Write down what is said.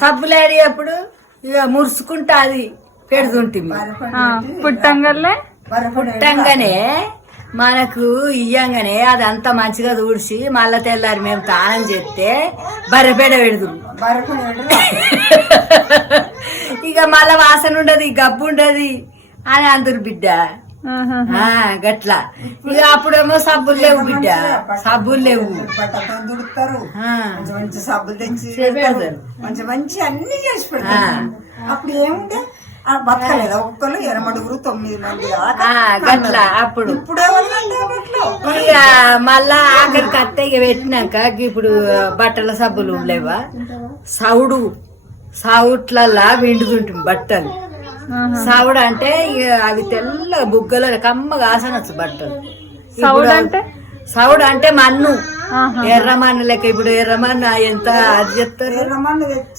సబ్బులేడి అప్పుడు ఇక మురుసుకుంటా అది పెడుతుంటిమి. పుట్టంగానే మనకు ఇయ్యంగానే అదంతా మంచిగా తుడిచి మళ్ళా తెల్లారి మేము తానం చేస్తే బర్రెపేడ పెడుతుంది. ఇక మళ్ళా వాసన ఉండదు, గబ్బు ఉండదు అని అందరు బిడ్డ. గట్లా ఇక అప్పుడేమో సబ్బులు లేవు బిడ్డ, సబ్బులు లేవు. మంచి సబ్బులు తెచ్చి మంచి మంచి అన్ని చేసి పెడతారు. అప్పుడు ఏముంటే బతకలేదు ఒక్కరు 8 మంది గట్లా. అప్పుడు ఇక మళ్ళా ఆఖరికి అత్తయ్య పెట్టినాక ఇప్పుడు బట్టల సబ్బులు ఉండలేవా, సౌట్లల్లా విండుతుంటుంది బట్టలు. సౌడు అంటే ఇక అవి తెల్ల బుగ్గల కమ్మగా ఆసనొచ్చు బట్టలు. సౌడు అంటే మన్ను, ఎర్రమన్ను లెక్క. ఇప్పుడు ఎర్రమన్ను ఎంత అది చెప్తారు.